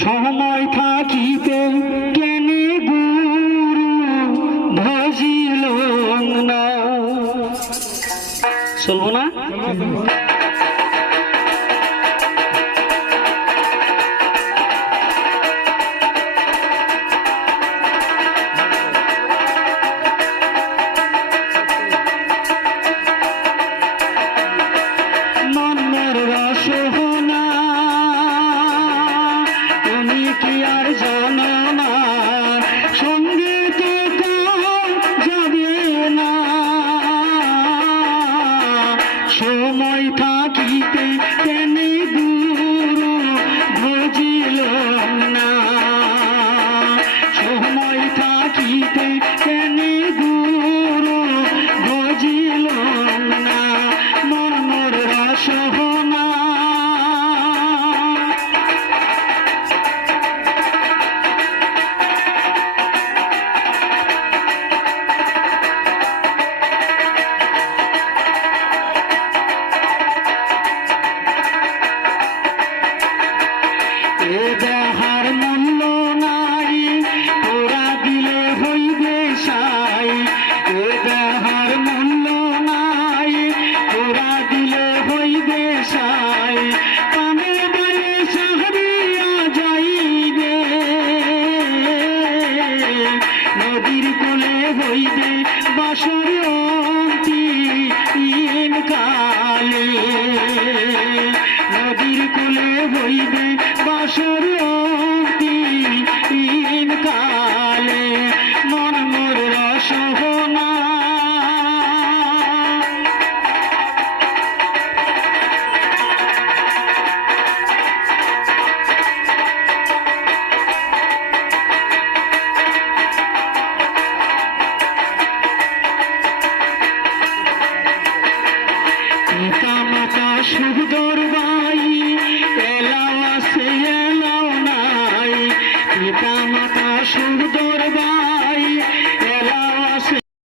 সময় থাকিতে কেনে গুরু ভজিল না। চলবো না? সময় থাকিতে কেনে গুরু ভজিল না। সময় থাকিতে কেনে গুরু ভজিল না। মর্মর রসনা দেহার মূল্য নাই, তোরা দিলে হইবে সাই। এ দেহার মূল্য নাই, তোরা দিলে হইবে সাই। পানে বায়ে সাহারিয়া যাইবে, নদীর কোলে হইবে বাসর অন্তিম কালে। নদীর কোলে হইবে বাসর অন্তিম কালে। মর্মর রসনা পিতা মাতা সুখ